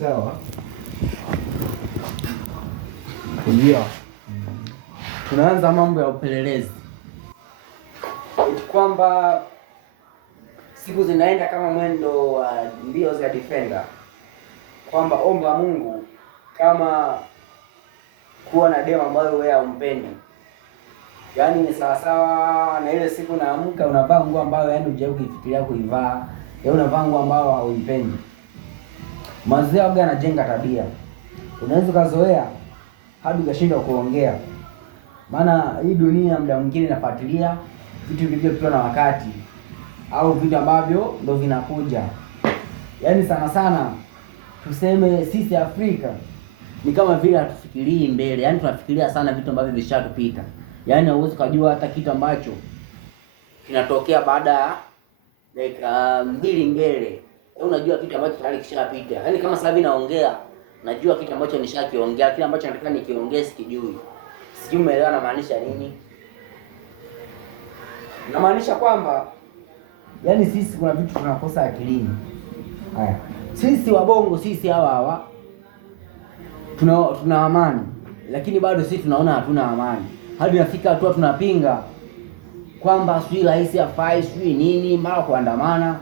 Sawa. Ndio. Tunaanza mambo ya upelelezi. Kwamba siku zinaenda kama mwendo wa mbio za defender. Kwamba omba Mungu kama kuwa na demu ambayo wewe humpendi. Yaani ni sawa sawa na ile siku naamka unavaa nguo ambayo yaani hujawahi kuifikiria kuivaa. Yaani unavaa nguo ambayo hauipendi. Mazoea waga yanajenga tabia. Unaweza ukazoea hadi ukashindwa kuongea. Maana hii dunia muda mwingine inafuatilia vitu vilivyopitwa na wakati au vitu ambavyo ndo vinakuja. Yaani sana sana tuseme sisi Afrika ni kama vile hatufikirii mbele. Yaani tunafikiria sana vitu ambavyo vishatupita. Yaani hauwezi kujua hata kitu ambacho kinatokea baada ya dakika mbili mbele. Unajua kitu ambacho tayari kishapita. Yaani kama sasa hivi naongea, najua kitu ambacho nishakiongea, kile ambacho nataka nikiongee sikijui. Sijui umeelewa namaanisha nini? Namaanisha kwamba yaani sisi kuna vitu tunakosa akilini. Haya. Sisi wabongo sisi hawa tuna amani, lakini bado sisi tunaona hatuna amani. Hadi nafika hatua tunapinga kwamba sijui rais hafai, sijui nini, mara kuandamana.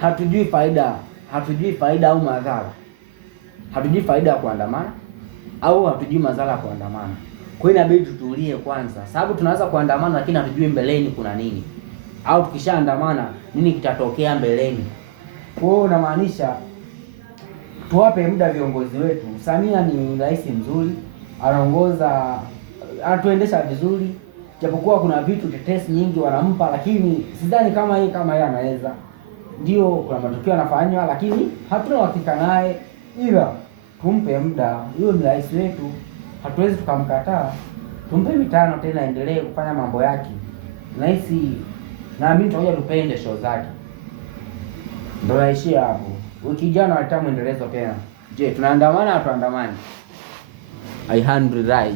Hatujui faida au madhara. Hatujui faida ya kuandamana au hatujui madhara ya kuandamana. Kwa hiyo inabidi tutulie kwanza, sababu tunaweza kuandamana lakini hatujui mbeleni kuna nini, au tukishaandamana nini kitatokea mbeleni. Kwa hiyo unamaanisha tuwape muda viongozi wetu. Samia ni rais mzuri, anaongoza, anatuendesha vizuri, japokuwa kuna vitu tetesi nyingi wanampa, lakini sidhani kama yeye anaweza. Ndio kuna matukio yanafanywa, lakini hatuna uhakika naye, ila tumpe muda. Huyo ni rais wetu, hatuwezi tukamkataa. Tumpe mitano tena endelee kufanya mambo yake. Nahisi naamini tutakuja tupende show zake. Ndio naishia hapo. Wiki jana waleta muendelezo tena. Je, tunaandamana au tuandamani? I hand right.